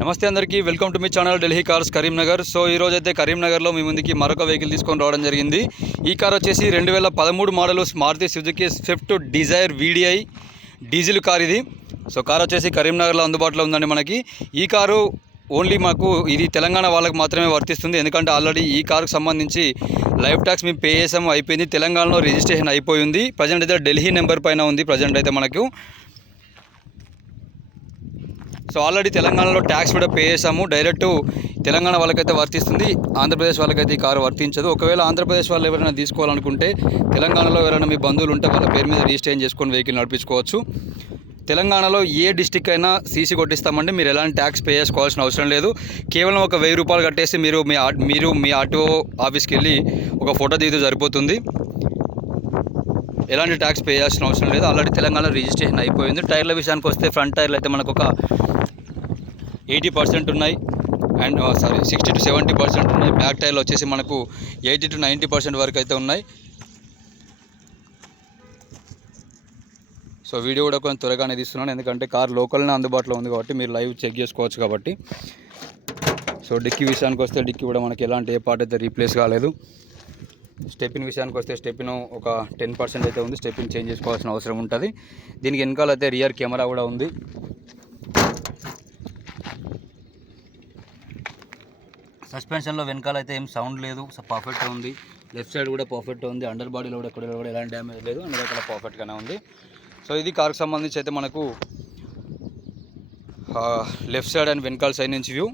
నమస్తే అందరికీ welcome to me channel Delhi cars Karimnagar. So ఈ రోజు అయితే కరీంనగర్లో మీ ముందుకి మరొక వెహికల్ తీసుకొని రావడం జరిగింది. ఈ కార్ వచ్చేసి 2013 model Maruti Suzuki Swift Dzire VDI diesel car ఇది. సో కార్ వచ్చేసి కరీంనగర్లో అందుబాటులో ఉందండి. మనకి ఈ కారు ఓన్లీ మాకు ఇది తెలంగాణ వాళ్ళకి మాత్రమే వర్తిస్తుంది. ఎందుకంటే ఆల్రెడీ ఈ కారుకు సంబంధించి లైఫ్ ట్యాక్స్ మేము పే చేసాము, అయిపోయింది. తెలంగాణలో రిజిస్ట్రేషన్ అయిపోయింది. ప్రజెంట్ అయితే ఢిల్లీ నెంబర్ పైన ఉంది ప్రజెంట్ అయితే మనకు. సో ఆల్రెడీ తెలంగాణలో ట్యాక్స్ కూడా పే చేసాము. డైరెక్ట్ తెలంగాణ వాళ్ళకైతే వర్తిస్తుంది, ఆంధ్రప్రదేశ్ వాళ్ళకైతే ఈ కారు వర్తించదు. ఒకవేళ ఆంధ్రప్రదేశ్ వాళ్ళు ఎవరైనా తీసుకోవాలనుకుంటే తెలంగాణలో ఎవరైనా మీ బంధువులు ఉంటే వాళ్ళ పేరు మీద రిజిస్ట్రేషన్ చేసుకొని వెహికల్ నడిపించుకోవచ్చు. తెలంగాణలో ఏ డిస్టిక్ అయినా సీసీ కొట్టిస్తామండి. మీరు ఎలాంటి ట్యాక్స్ పే చేసుకోవాల్సిన అవసరం లేదు. కేవలం ఒక 1000 రూపాయలు కట్టేసి మీరు మీ ఆర్టీఓ ఆఫీస్కి వెళ్ళి ఒక ఫోటో దిగితే సరిపోతుంది. ఎలాంటి ట్యాక్స్ పే చేయాల్సిన అవసరం లేదు. ఆల్రెడీ తెలంగాణలో రిజిస్ట్రేషన్ అయిపోయింది. టైర్ల విషయానికి వస్తే ఫ్రంట్ టైర్లు అయితే మనకు ఒక 80% ఉన్నాయి, అండ్ 60 to 70% ఉన్నాయి. బ్యాక్ టైర్లు వచ్చేసి మనకు 80 to 90% వరకు అయితే ఉన్నాయి. సో వీడియో కూడా కొంచెం త్వరగానే తీస్తున్నాను, ఎందుకంటే కార్ లోకల్నే అందుబాటులో ఉంది కాబట్టి మీరు లైవ్ చెక్ చేసుకోవచ్చు కాబట్టి. సో డిక్కీ విషయానికి వస్తే డిక్కీ కూడా మనకి ఎలాంటి ఏ పార్ట్ అయితే రీప్లేస్ కాలేదు. స్టెపిన్ విషయానికి వస్తే స్టెపిన్ ఒక 10% అయితే ఉంది. స్టెపిన్ చేంజ్ చేసుకోవాల్సిన అవసరం ఉంటుంది. దీనికి వెనకాల అయితే రియర్ కెమెరా కూడా ఉంది. సస్పెన్షన్లో వెనకాల అయితే ఏం సౌండ్ లేదు, పర్ఫెక్ట్ ఉంది. లెఫ్ట్ సైడ్ కూడా పర్ఫెక్ట్ ఉంది. అండర్ బాడీలో కూడా ఎక్కడ కూడా ఎలాంటి డ్యామేజ్ లేదు, అన్ని రకాల పర్ఫెక్ట్గానే ఉంది. సో ఇది కార్కి సంబంధించి అయితే మనకు లెఫ్ట్ సైడ్ అండ్ వెనకాల సైడ్ నుంచి వ్యూ.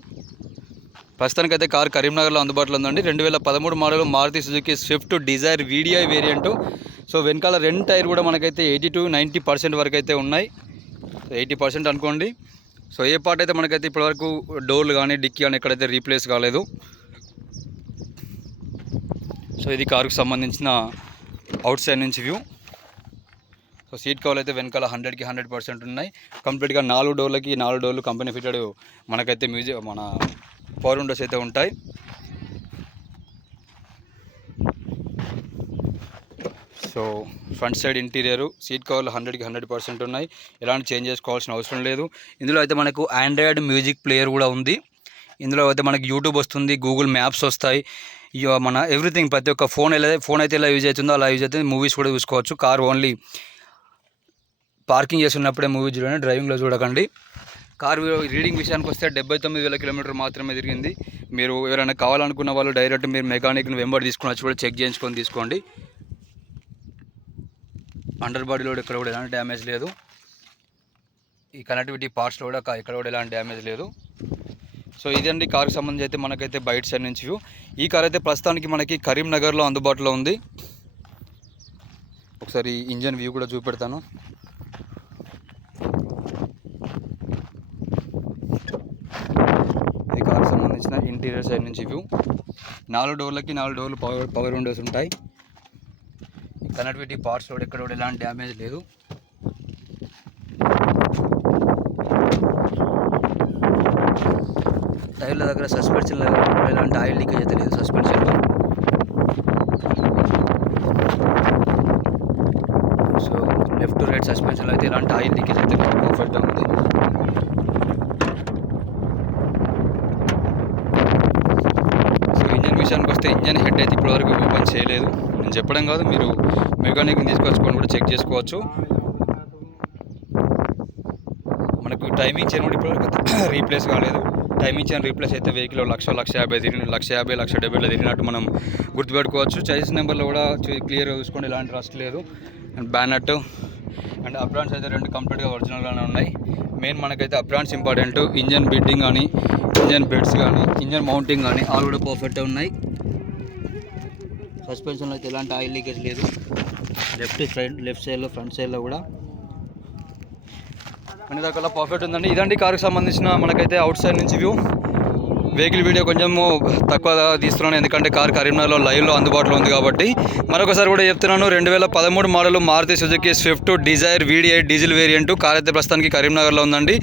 ప్రస్తుతానికైతే కార్ కరీంనగర్లో అందుబాటులో ఉందండి. 2013 model Maruti Suzuki Swift Dzire VDI variant. So వెనకాల రెండు టైర్ కూడా మనకైతే 80 to 90% వరకు అయితే ఉన్నాయి. 80% అనుకోండి. సో ఏ పార్ట్ అయితే మనకైతే ఇప్పటివరకు డోర్లు కానీ డిక్కీ కానీ ఎక్కడైతే రీప్లేస్ కాలేదు. సో ఇది కారుకు సంబంధించిన అవుట్ సైడ్ నుంచి వ్యూ. సో సీట్ కవర్ అయితే వెనకాల 100కి 100% ఉన్నాయి. కంప్లీట్గా 4 డోర్లు కంపెనీ ఫిటెడ్ మనకైతే మన పవర్ విండోస్ అయితే ఉంటాయి. So front side interior seat కవర్లు 100కి 100% ఉన్నాయి. ఎలాంటి చేంజ్ చేసుకోవాల్సిన అవసరం లేదు. ఇందులో అయితే మనకు ఆండ్రాయిడ్ మ్యూజిక్ ప్లేయర్ కూడా ఉంది. ఇందులో అయితే మనకి యూట్యూబ్ వస్తుంది, గూగుల్ మ్యాప్స్ వస్తాయి. మన ఎవ్రీథింగ్ ప్రతి ఒక్క ఫోన్ అయితే ఎలా యూజ్ అవుతుందో అలా యూజ్ అవుతుంది. మూవీస్ కూడా చూసుకోవచ్చు. కార్ ఓన్లీ పార్కింగ్ చేస్తున్నప్పుడే మూవీ చూడండి, డ్రైవింగ్లో చూడకండి. కార్ రీడింగ్ విషయానికి వస్తే 79,000 కిలోమీటర్ మాత్రమే తిరిగింది. మీరు ఎవరైనా కావాలనుకున్న వాళ్ళు డైరెక్ట్ మీరు మెకానిక్ని వెంబడి తీసుకుని వచ్చి కూడా చెక్ చేయించుకొని తీసుకోండి. అండర్ బాడీలో ఇక్కడ కూడా ఎలాంటి డ్యామేజ్ లేదు. ఈ కనెక్టివిటీ పార్ట్స్లో కూడా ఇక్కడ కూడా ఎలాంటి డ్యామేజ్ లేదు. సో ఇదండి కార్కి సంబంధించి అయితే మనకైతే బయట సైడ్ నుంచి వ్యూ. ఈ కార్ అయితే ప్రస్తుతానికి మనకి కరీంనగర్లో అందుబాటులో ఉంది. ఒకసారి ఇంజన్ వ్యూ కూడా చూపెడతాను. ఈ కార్కి సంబంధించిన ఇంటీరియర్ సైడ్ నుంచి వ్యూ. 4 డోర్లు పవర్ విండోస్ ఉంటాయి. కనెక్టివిటీ పార్ట్స్ కూడా ఎక్కడ కూడా ఎలాంటి డ్యామేజ్ లేదు. టైర్ల దగ్గర సస్పెన్షన్లో ఎలాంటి ఆయిల్ లీకేజ్ అయితే లేదు. సస్పెన్షన్లో సో లెఫ్ట్ టు రైట్ సస్పెన్షన్లో అయితే ఎలాంటి ఆయిల్ లీకేజ్ అయితే పర్ఫెక్ట్గా ఉంది. సో ఇంజన్ విషయానికి వస్తే ఇంజన్ హెడ్ అయితే ఇప్పటివరకు ఓపెన్ చేయలేదు. నేను చెప్పడం కాదు, మీరు మెకానిక్ని తీసుకొచ్చుకొని కూడా చెక్ చేసుకోవచ్చు. మనకు టైమింగ్ చైన్ కూడా ఇప్పటివరకు రీప్లేస్ కాలేదు. టైమింగ్ చైన్ రీప్లేస్ అయితే వెహికల్ 1,50,000 తిరిగి 1,50,000 తిరిగినట్టు మనం గుర్తుపెట్టుకోవచ్చు. చైస్ నెంబర్లో కూడా క్లియర్గా చూసుకోండి, ఎలాంటి రస్ట్ లేదు. అండ్ బ్యానట్ అండ్ అప్రాన్స్ అయితే 2 కంప్లీట్గా ఒరిజినల్గానే ఉన్నాయి. మెయిన్ మనకైతే అప్రాన్స్ ఇంపార్టెంట్. ఇంజన్ బిడ్డింగ్ కానీ, ఇంజన్ బెడ్స్ కానీ, ఇంజన్ మౌంటింగ్ కానీ ఆల్ కూడా పర్ఫెక్ట్గా ఉన్నాయి. సస్పెన్షన్లో అయితే ఎలాంటి ఆయిల్ లీకేజ్ లేదు. లెఫ్ట్ సైడ్లో ఫ్రంట్ సైడ్లో కూడా అన్ని రకాల పర్ఫెక్ట్ ఉందండి. ఇదండి కారుకి సంబంధించిన మనకైతే అవుట్ సైడ్ నుంచి వ్యూ. వెహికల్ వీడియో కొంచెము తక్కువ తీస్తున్నాను, ఎందుకంటే కార్ కరీంనగర్లో లైవ్లో అందుబాటులో ఉంది కాబట్టి. మరొకసారి కూడా చెప్తున్నాను, 2013 model Maruti Suzuki Swift Dzire VDI diesel variant car అయితే ప్రస్తుతానికి కరీంనగర్లో ఉందండి.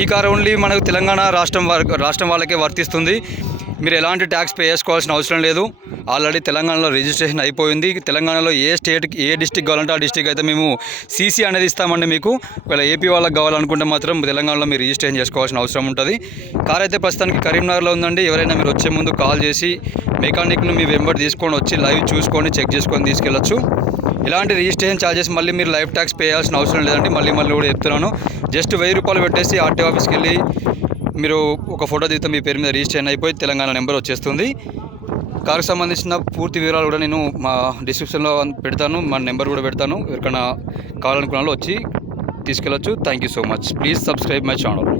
ఈ కార్ ఓన్లీ మనకు తెలంగాణ రాష్ట్రం వాళ్ళకే వర్తిస్తుంది. మీరు ఎలాంటి ట్యాక్స్ పే చేసుకోవాల్సిన అవసరం లేదు. ఆల్రెడీ తెలంగాణలో రిజిస్ట్రేషన్ అయిపోయింది. తెలంగాణలో ఏ స్టేట్కి ఏ డిస్టిక్ కావాలంటే ఆ డిస్టిక్ అయితే మేము సీసీ అనేది ఇస్తామండి మీకు. ఒకవేళ ఏపీ వాళ్ళకి కావాలనుకుంటే మాత్రం తెలంగాణలో మీరు రిజిస్ట్రేషన్ చేసుకోవాల్సిన అవసరం ఉంటుంది. కార్ అయితే ప్రస్తుతానికి కరీంనగర్లో ఉందండి. ఎవరైనా మీరు వచ్చే ముందు కాల్ చేసి మెకానిక్ను మీ వెంబడి తీసుకొని వచ్చి లైవ్ చూసుకొని చెక్ చేసుకొని తీసుకెళ్ళచ్చు. ఇలాంటి రిజిస్ట్రేషన్ ఛార్జెస్ మళ్ళీ మీరు లైఫ్ ట్యాక్స్ పే చేయాల్సిన అవసరం లేదండి. మళ్ళీ కూడా చెప్తున్నాను, జస్ట్ 1000 రూపాయలు పెట్టేసి ఆర్టీఓ ఆఫీస్కి వెళ్ళి మీరు ఒక ఫోటో దిగితే మీ పేరు మీద రిజిస్ట్రేషన్ అయిపోయి తెలంగాణ నెంబర్ వచ్చేస్తుంది. కారుకు సంబంధించిన పూర్తి వివరాలు కూడా నేను మా డిస్క్రిప్షన్లో పెడతాను, మా నెంబర్ కూడా పెడతాను. ఎవరికైనా కావాలనుకున్న వాళ్ళు వచ్చి తీసుకెళ్ళచ్చు. Thank you so much. Please subscribe my channel.